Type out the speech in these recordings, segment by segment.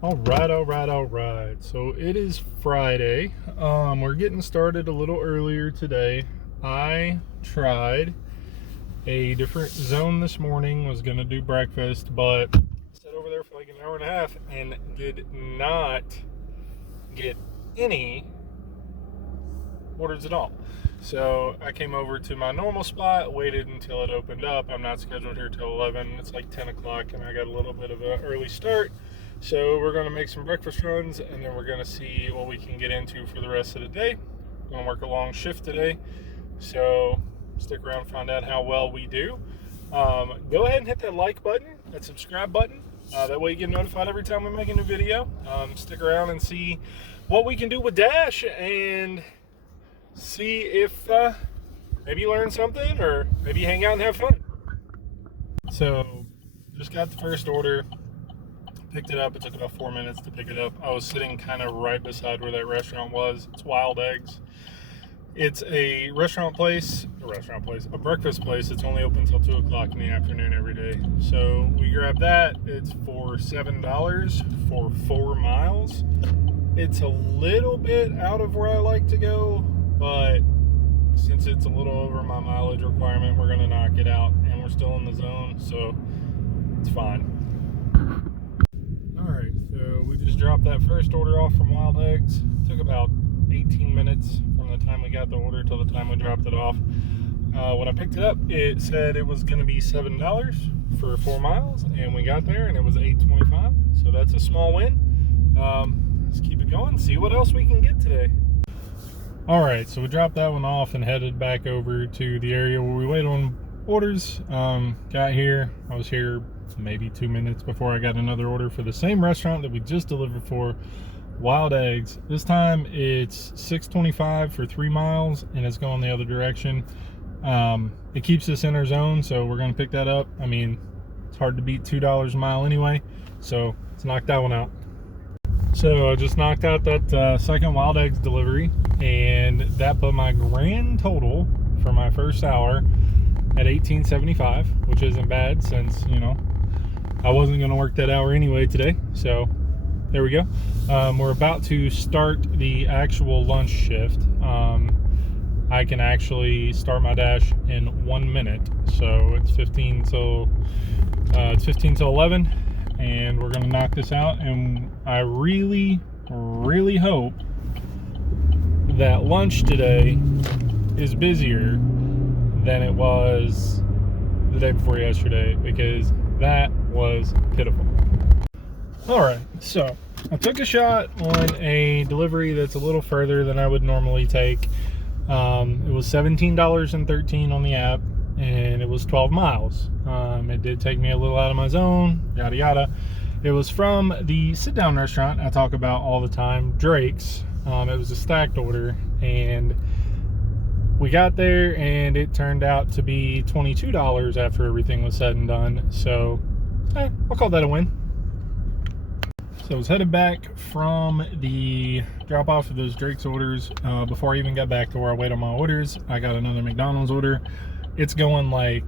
All right. So it is Friday. We're getting started a little earlier today. I tried a different zone this morning, was going to do breakfast, but sat over there for like an hour and a half and did not get any orders at all. So I came over to my normal spot, waited until it opened up. I'm not scheduled here till 11. It's like 10 o'clock and I got a little bit of an early start. So we're going to make some breakfast runs and then we're going to see what we can get into for the rest of the day. I'm going to work a long shift today. So stick around and find out how well we do. Go ahead and hit that like button, that subscribe button. That way you get notified every time we make a new video. Stick around and see what we can do with Dash and see if maybe you learn something or maybe hang out and have fun. So just got the first order, picked it up. It took about 4 minutes to pick it up. I was sitting kind of right beside where that restaurant was. It's Wild Eggs. It's a a breakfast place. It's only open until 2 o'clock in the afternoon every day. So we grabbed that. It's for $7 for 4 miles. It's a little bit out of where I like to go, but since it's a little over my mileage requirement, we're going to knock it out, and we're still in the zone, so it's fine. Alright, so we just dropped that first order off from Wild Eggs. It took about 18 minutes from the time we got the order till the time we dropped it off. When I picked it up, it said it was going to be $7 for 4 miles, and we got there and it was $8.25, so that's a small win. Let's keep it going, see what else we can get today. Alright, so we dropped that one off and headed back over to the area where we wait on orders. Got here, I was here maybe 2 minutes before I got another order for the same restaurant that we just delivered for, Wild Eggs. This time it's $6.25 for 3 miles and it's going the other direction. It keeps us in our zone, so we're going to pick that up. I mean, it's hard to beat $2 a mile anyway, so let's knock that one out. So I just knocked out that second Wild Eggs delivery, and that put my grand total for my first hour at $18.75, which isn't bad since, you know, I wasn't going to work that hour anyway today. So there we go. We're about to start the actual lunch shift. I can actually start my dash in 1 minute, so it's 15 till 11. And we're going to knock this out, and I really hope that lunch today is busier than it was the day before yesterday, because that was pitiful. Alright, so I took a shot on a delivery that's a little further than I would normally take. It was $17.13 on the app, and it was 12 miles. It did take me a little out of my zone, yada yada. It was from the sit-down restaurant I talk about all the time, Drake's. It was a stacked order, and we got there and it turned out to be $22 after everything was said and done. So I'll call that a win. So I was headed back from the drop off of those Drake's orders. Before I even got back to where I wait on my orders, I got another McDonald's order. It's going like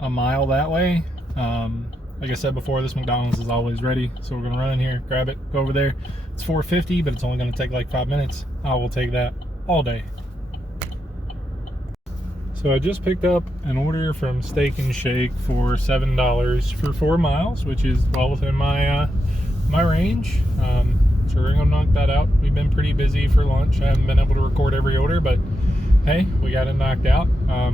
a mile that way. Like I said before, this McDonald's is always ready, so we're gonna run in here, grab it, go over there. It's $4.50, but it's only gonna take like 5 minutes. I will take that all day. So I just picked up an order from Steak and Shake for $7 for 4 miles, which is well within my my range. So we're gonna knock that out. We've been pretty busy for lunch. I haven't been able to record every order, but hey, we got it knocked out.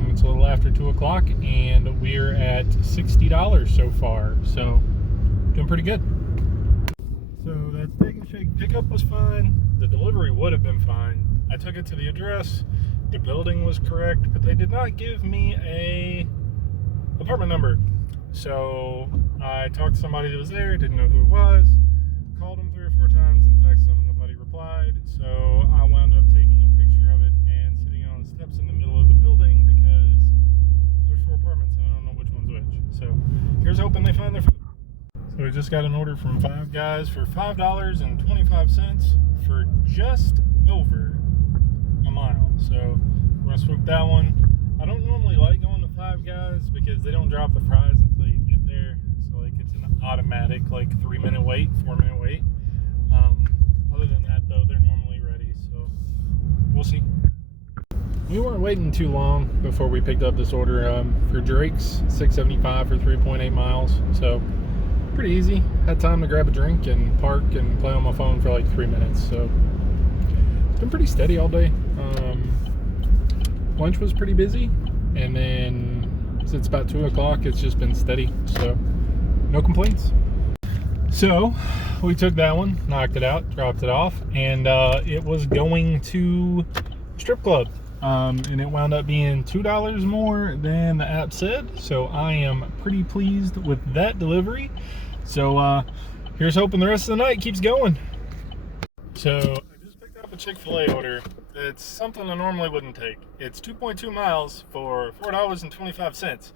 It's a little after 2 o'clock, and we're at $60 so far. So doing pretty good. So that Steak and Shake pickup was fine. The delivery would have been fine. I took it to the address. The building was correct, but they did not give me a apartment number. So I talked to somebody that was there, didn't know who it was, called them 3 or 4 times and texted them, nobody replied. So I wound up taking a picture of it and sitting on the steps in the middle of the building because there's 4 apartments and I don't know which one's which. So here's hoping they find their food. So we just got an order from Five Guys for $5.25 for just over a mile. So we're gonna swoop that one. I don't normally like going to Five Guys because they don't drop the fries until you get there. So like it's an automatic like 3-minute wait, 4-minute wait. Other than that though, they're normally ready, so we'll see. We weren't waiting too long before we picked up this order for Drake's, $6.75 for 3.8 miles. So pretty easy. Had time to grab a drink and park and play on my phone for like 3 minutes. So it's been pretty steady all day. Lunch was pretty busy, and then since about 2 o'clock, it's just been steady. So no complaints. So we took that one, knocked it out, dropped it off, and it was going to strip club. And it wound up being $2 more than the app said. So I am pretty pleased with that delivery. So here's hoping the rest of the night keeps going. So I just picked up a Chick-fil-A order. It's something I normally wouldn't take. It's 2.2 miles for $4.25.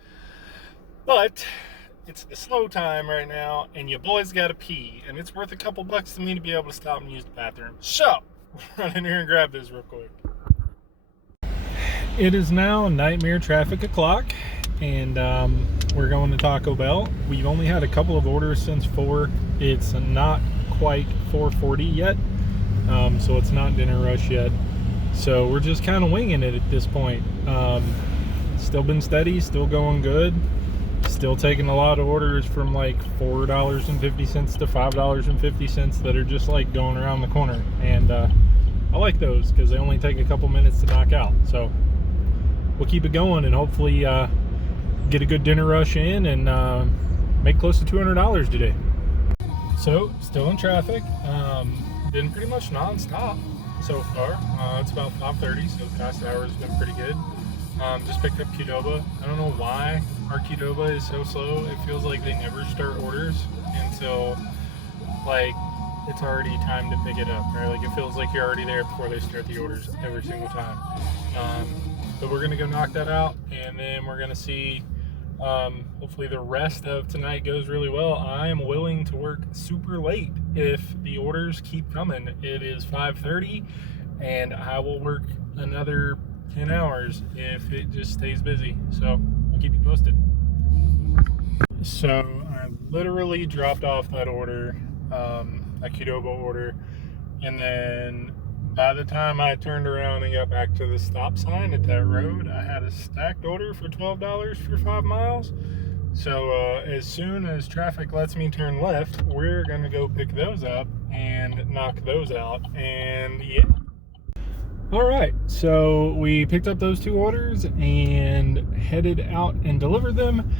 But it's the slow time right now, and your boy's got to pee, and it's worth a couple bucks to me to be able to stop and use the bathroom. So run in here and grab this real quick. It is now nightmare traffic o'clock, and we're going to Taco Bell. We've only had a couple of orders since 4. It's not quite 4:40 yet, so it's not dinner rush yet. So we're just kind of winging it at this point. Still been steady, still going good. Still taking a lot of orders from like $4.50 to $5.50 that are just like going around the corner. And I like those because they only take a couple minutes to knock out. So we'll keep it going and hopefully get a good dinner rush in and make close to $200 today. So still in traffic. Been pretty much non-stop so far. It's about 5:30, so the past hour has been pretty good. Just picked up Qdoba. I don't know why our Qdoba is so slow. It feels like they never start orders until like it's already time to pick it up, right? Like it feels like you're already there before they start the orders every single time. But we're gonna go knock that out, and then we're gonna see. Hopefully the rest of tonight goes really well. I am willing to work super late if the orders keep coming. It is 5:30, and I will work another 10 hours if it just stays busy. So I'll keep you posted. So I literally dropped off that order, a Qdoba order, and then by the time I turned around and got back to the stop sign at that road, I had a stacked order for $12 for 5 miles. So as soon as traffic lets me turn left, we're gonna go pick those up and knock those out. And yeah. All right, so we picked up those 2 orders and headed out and delivered them.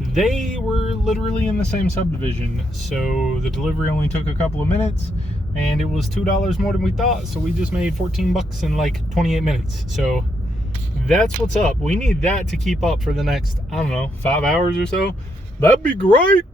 They were literally in the same subdivision, so the delivery only took a couple of minutes, and it was $2 more than we thought, so we just made 14 bucks in like 28 minutes. So that's what's up. We need that to keep up for the next, I don't know, 5 hours or so. That'd be great.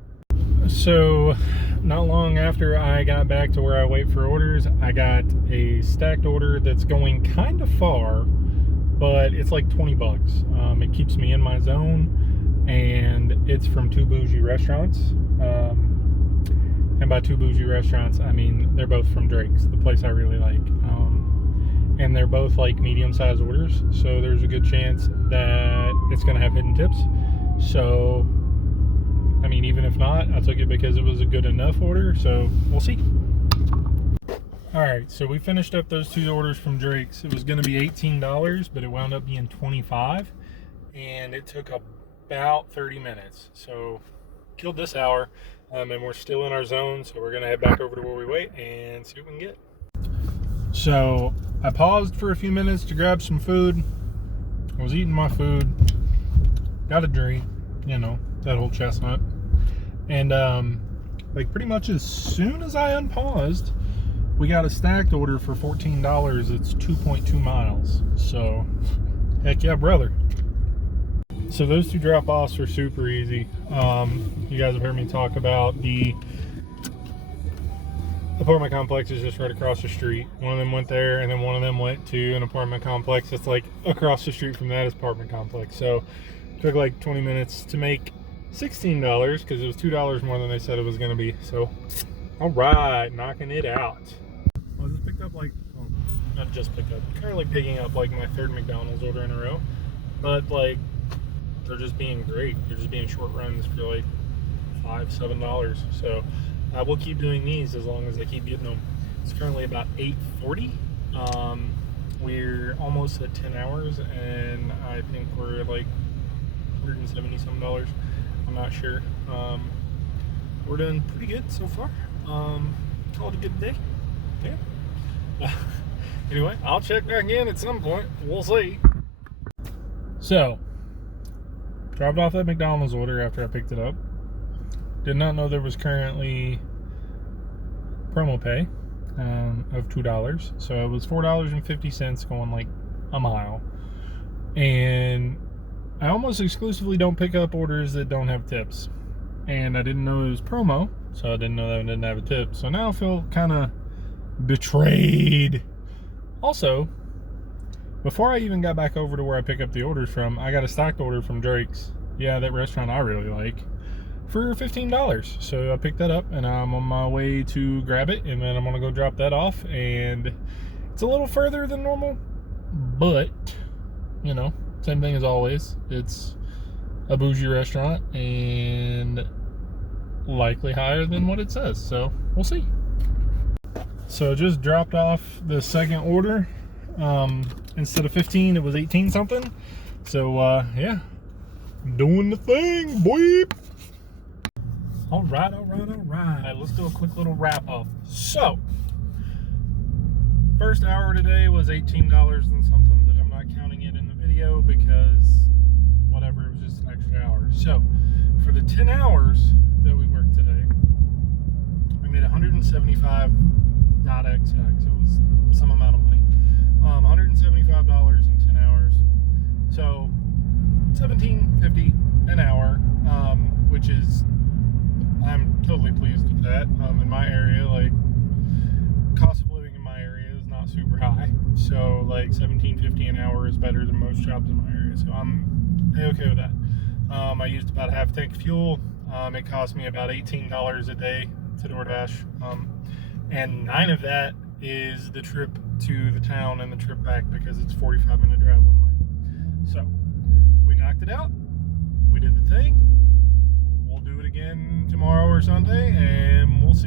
So not long after I got back to where I wait for orders, I got a stacked order that's going kind of far, but it's like 20 bucks. It keeps me in my zone, and it's from 2 bougie restaurants. And by 2 bougie restaurants, I mean they're both from Drake's, the place I really like. And they're both like medium-sized orders, so there's a good chance that it's gonna have hidden tips. So I mean, even if not, I took it because it was a good enough order, so we'll see. All right, so we finished up those 2 orders from Drake's. It was gonna be $18, but it wound up being $25, and it took about 30 minutes. So killed this hour, and we're still in our zone, so we're gonna head back over to where we wait and see what we can get. So I paused for a few minutes to grab some food. I was eating my food, got a drink, you know, that whole chestnut. And like pretty much as soon as I unpaused, we got a stacked order for $14. It's 2.2 miles. So heck yeah, brother. So those 2 drop-offs were super easy. You guys have heard me talk about the apartment complex is just right across the street. One of them went there, and then one of them went to an apartment complex that's like across the street from that apartment complex. So it took like 20 minutes to make $16 because it was $2 more than they said it was going to be. So all right, knocking it out. I just picked up like, oh, not just picked up, currently picking up like my 3rd McDonald's order in a row, but like they're just being great. They're just being short runs for like $5-7. So I will keep doing these as long as I keep getting them. It's currently about 8:40. We're almost at 10 hours, and I think we're like $170 some. I'm not sure. We're doing pretty good so far. Call it a good day. Yeah. Anyway, I'll check back in at some point. We'll see. So, dropped off that McDonald's order after I picked it up. Did not know there was currently promo pay of $2. So it was $4.50 going like a mile. And I almost exclusively don't pick up orders that don't have tips. And I didn't know it was promo, so I didn't know that it didn't have a tip. So now I feel kind of betrayed. Also, before I even got back over to where I pick up the orders from, I got a stocked order from Drake's. Yeah, that restaurant I really like, for $15. So I picked that up, and I'm on my way to grab it, and then I'm going to go drop that off. And it's a little further than normal, but, you know, same thing as always. It's a bougie restaurant, and likely higher than what it says. So we'll see. So just dropped off the second order. Instead of 15, it was 18 something. So yeah, doing the thing, boy. All right. Let's do a quick little wrap up. So first hour today was $18 and something, but I'm not counting it in the video because whatever, it was just an extra hour. So for the 10 hours that we worked today, we made $175.XX. It was some amount of money. $175 in 10 hours. So $17.50 an hour, which is, I'm totally pleased with that. In my area, like, cost of living in my area is not super high. So like $17.50 an hour is better than most jobs in my area. So I'm okay with that. I used about a half tank of fuel. It cost me about $18 a day to Doordash. And 9 of that is the trip to the town and the trip back, because it's 45-minute drive one way. So we knocked it out. We did the thing. We'll do it again tomorrow or Sunday, and we'll see.